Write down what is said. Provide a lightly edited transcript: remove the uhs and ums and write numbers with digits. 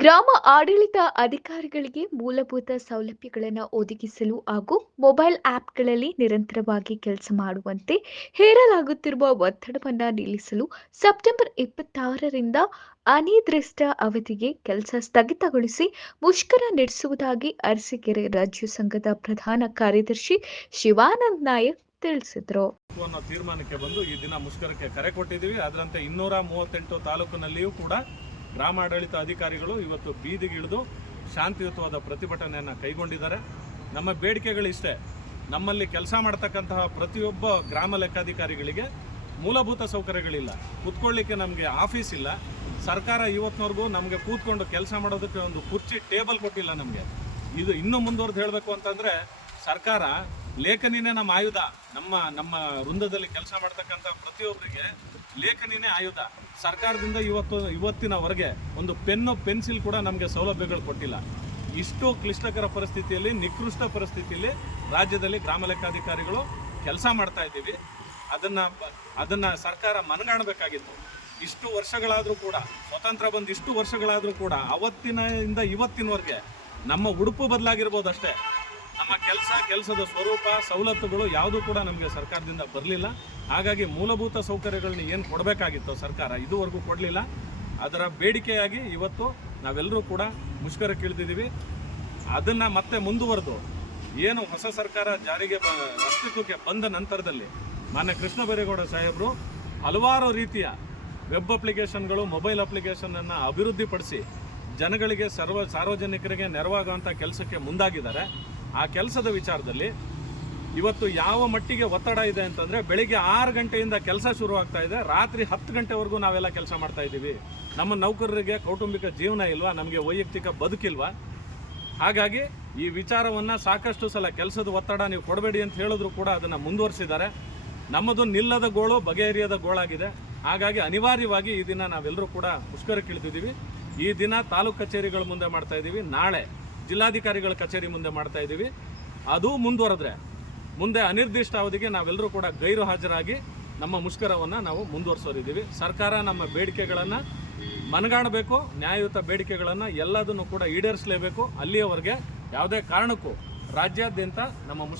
ಗ್ರಾಮ ಆಡಳಿತ ಅಧಿಕಾರಿಗಳಿಗೆ ಮೂಲಭೂತ ಸೌಲಭ್ಯಗಳನ್ನು ಒದಗಿಸಲು ಹಾಗೂ ಮೊಬೈಲ್ ಆ್ಯಪ್ಗಳಲ್ಲಿ ನಿರಂತರವಾಗಿ ಕೆಲಸ ಮಾಡುವಂತೆ ಹೇರಲಾಗುತ್ತಿರುವ ಒತ್ತಡವನ್ನು ನಿಲ್ಲಿಸಲು ಸೆಪ್ಟೆಂಬರ್ 26ರಿಂದ ಅನಿರ್ದಿಷ್ಟ ಅವಧಿಗೆ ಕೆಲಸ ಸ್ಥಗಿತಗೊಳಿಸಿ ಮುಷ್ಕರ ನಡೆಸುವುದಾಗಿ ಅರಸೀಕೆರೆ ರಾಜ್ಯ ಸಂಘದ ಪ್ರಧಾನ ಕಾರ್ಯದರ್ಶಿ ಶಿವಾನಂದ ನಾಯಕ್ ತಿಳಿಸಿದರು. ಅನ್ನೋ ತೀರ್ಮಾನಕ್ಕೆ ಬಂದು ಈ ದಿನ ಮುಷ್ಕರಕ್ಕೆ ಕರೆ ಕೊಟ್ಟಿದ್ದೀವಿ. ಅದರಂತೆ 238 ತಾಲೂಕಿನಲ್ಲಿಯೂ ಕೂಡ ಗ್ರಾಮಾಡಳಿತ ಅಧಿಕಾರಿಗಳು ಇವತ್ತು ಬೀದಿಗಿಳಿದು ಶಾಂತಿಯುತವಾದ ಪ್ರತಿಭಟನೆಯನ್ನು ಕೈಗೊಂಡಿದ್ದಾರೆ. ನಮ್ಮ ಬೇಡಿಕೆಗಳಿಷ್ಟೇ. ನಮ್ಮಲ್ಲಿ ಕೆಲಸ ಮಾಡ್ತಕ್ಕಂತಹ ಪ್ರತಿಯೊಬ್ಬ ಗ್ರಾಮ ಲೆಕ್ಕಾಧಿಕಾರಿಗಳಿಗೆ ಮೂಲಭೂತ ಸೌಕರ್ಯಗಳಿಲ್ಲ, ಕೂತ್ಕೊಳ್ಳಿಕ್ಕೆ ನಮಗೆ ಆಫೀಸ್ ಇಲ್ಲ. ಸರ್ಕಾರ ಇವತ್ತಿನವರೆಗೂ ನಮಗೆ ಕೂತ್ಕೊಂಡು ಕೆಲಸ ಮಾಡೋದಕ್ಕೆ ಒಂದು ಕುರ್ಚಿ ಟೇಬಲ್ ಕೊಟ್ಟಿಲ್ಲ ನಮಗೆ. ಇದು ಇನ್ನೂ ಮುಂದುವರೆದು ಹೇಳಬೇಕು ಅಂತಂದರೆ, ಸರ್ಕಾರ ಲೇಖನಿನೇ ನಮ್ಮ ಆಯುಧ. ನಮ್ಮ ವೃಂದದಲ್ಲಿ ಕೆಲಸ ಮಾಡ್ತಕ್ಕಂಥ ಪ್ರತಿಯೊಬ್ಬರಿಗೆ ಲೇಖನಿನೇ ಆಯುಧ. ಸರ್ಕಾರದಿಂದ ಇವತ್ತಿನವರೆಗೆ ಒಂದು ಪೆನ್ನು ಪೆನ್ಸಿಲ್ ಕೂಡ ನಮಗೆ ಸೌಲಭ್ಯಗಳು ಕೊಟ್ಟಿಲ್ಲ. ಇಷ್ಟು ಕ್ಲಿಷ್ಟಕರ ಪರಿಸ್ಥಿತಿಯಲ್ಲಿ, ನಿಕೃಷ್ಟ ಪರಿಸ್ಥಿತಿಯಲ್ಲಿ ರಾಜ್ಯದಲ್ಲಿ ಗ್ರಾಮ ಲೆಕ್ಕಾಧಿಕಾರಿಗಳು ಕೆಲಸ ಮಾಡ್ತಾ ಇದ್ದೀವಿ. ಅದನ್ನು ಸರ್ಕಾರ ಮನಗಾಣಬೇಕಾಗಿತ್ತು. ಇಷ್ಟು ವರ್ಷಗಳಾದರೂ ಕೂಡ, ಸ್ವತಂತ್ರ ಬಂದು ಇಷ್ಟು ವರ್ಷಗಳಾದರೂ ಕೂಡ ಅವತ್ತಿನಿಂದ ಇವತ್ತಿನವರೆಗೆ ನಮ್ಮ ಉಡುಪು ಬದಲಾಗಿರ್ಬೋದು ಅಷ್ಟೇ, ನಮ್ಮ ಕೆಲಸದ ಸ್ವರೂಪ, ಸವಲತ್ತುಗಳು ಯಾವುದೂ ಕೂಡ ನಮಗೆ ಸರ್ಕಾರದಿಂದ ಬರಲಿಲ್ಲ. ಹಾಗಾಗಿ ಮೂಲಭೂತ ಸೌಕರ್ಯಗಳನ್ನ ಏನು ಕೊಡಬೇಕಾಗಿತ್ತು ಸರ್ಕಾರ ಇದುವರೆಗೂ ಕೊಡಲಿಲ್ಲ. ಅದರ ಬೇಡಿಕೆಯಾಗಿ ಇವತ್ತು ನಾವೆಲ್ಲರೂ ಕೂಡ ಮುಷ್ಕರಕ್ಕೆ ಇಳಿದಿದ್ದೀವಿ. ಅದನ್ನು ಮತ್ತೆ ಮುಂದುವರೆದು ಏನು ಹೊಸ ಸರ್ಕಾರ ಅಸ್ತಿತ್ವಕ್ಕೆ ಬಂದ ನಂತರದಲ್ಲಿ ಮಾನ್ಯ ಕೃಷ್ಣ ಬೈರೇಗೌಡ ಸಾಹೇಬರು ಹಲವಾರು ರೀತಿಯ ವೆಬ್ ಅಪ್ಲಿಕೇಶನ್ಗಳು, ಮೊಬೈಲ್ ಅಪ್ಲಿಕೇಶನನ್ನು ಅಭಿವೃದ್ಧಿಪಡಿಸಿ ಜನಗಳಿಗೆ ಸಾರ್ವಜನಿಕರಿಗೆ ನೆರವಾಗುವಂಥ ಕೆಲಸಕ್ಕೆ ಮುಂದಾಗಿದ್ದಾರೆ. ಆ ಕೆಲಸದ ವಿಚಾರದಲ್ಲಿ ಇವತ್ತು ಯಾವ ಮಟ್ಟಿಗೆ ಒತ್ತಡ ಇದೆ ಅಂತಂದರೆ, ಬೆಳಿಗ್ಗೆ 6 ಗಂಟೆಯಿಂದ ಕೆಲಸ ಶುರುವಾಗ್ತಾ ಇದೆ, ರಾತ್ರಿ 10 ಗಂಟೆವರೆಗೂ ನಾವೆಲ್ಲ ಕೆಲಸ ಮಾಡ್ತಾ ಇದ್ದೀವಿ. ನಮ್ಮ ನೌಕರರಿಗೆ ಕೌಟುಂಬಿಕ ಜೀವನ ಇಲ್ವಾ? ನಮಗೆ ವೈಯಕ್ತಿಕ ಬದುಕಿಲ್ವಾ? ಹಾಗಾಗಿ ಈ ವಿಚಾರವನ್ನು ಸಾಕಷ್ಟು ಸಲ ಕೆಲಸದ ಒತ್ತಡ ನೀವು ಕೊಡಬೇಡಿ ಅಂತ ಹೇಳಿದ್ರು ಕೂಡ ಅದನ್ನು ಮುಂದುವರಿಸಿದ್ದಾರೆ. ನಮ್ಮದು ನಿಲ್ಲದ ಗೋಳು ಬಗೆಹರಿಯದ ಗೋಳಾಗಿದೆ. ಹಾಗಾಗಿ ಅನಿವಾರ್ಯವಾಗಿ ಈ ದಿನ ನಾವೆಲ್ಲರೂ ಕೂಡ ಮುಷ್ಕರಕ್ಕೆ ಇಳಿದಿದ್ದೀವಿ. ಈ ದಿನ ತಾಲೂಕು ಕಚೇರಿಗಳ ಮುಂದೆ ಮಾಡ್ತಾ ಇದ್ದೀವಿ, ನಾಳೆ ಜಿಲ್ಲಾಧಿಕಾರಿಗಳ ಕಚೇರಿ ಮುಂದೆ ಮಾಡ್ತಾ ಇದ್ದೀವಿ. ಅದು ಮುಂದುವರೆದ್ರೆ ಮುಂದೆ ಅನಿರ್ದಿಷ್ಟ ಅವಧಿಗೆ ನಾವೆಲ್ಲರೂ ಕೂಡ ಗೈರು ಹಾಜರಾಗಿ ನಮ್ಮ ಮುಷ್ಕರವನ್ನು ನಾವು ಮುಂದುವರಿಸೋರಿದ್ದೀವಿ. ಸರ್ಕಾರ ನಮ್ಮ ಬೇಡಿಕೆಗಳನ್ನು ಮನಗಾಣಬೇಕು, ನ್ಯಾಯಯುತ ಬೇಡಿಕೆಗಳನ್ನು ಎಲ್ಲದನ್ನು ಕೂಡ ಈಡೇರಿಸಲೇಬೇಕು. ಅಲ್ಲಿಯವರೆಗೆ ಯಾವುದೇ ಕಾರಣಕ್ಕೂ ರಾಜ್ಯಾದ್ಯಂತ ನಮ್ಮ ಮುಷ್ಕರ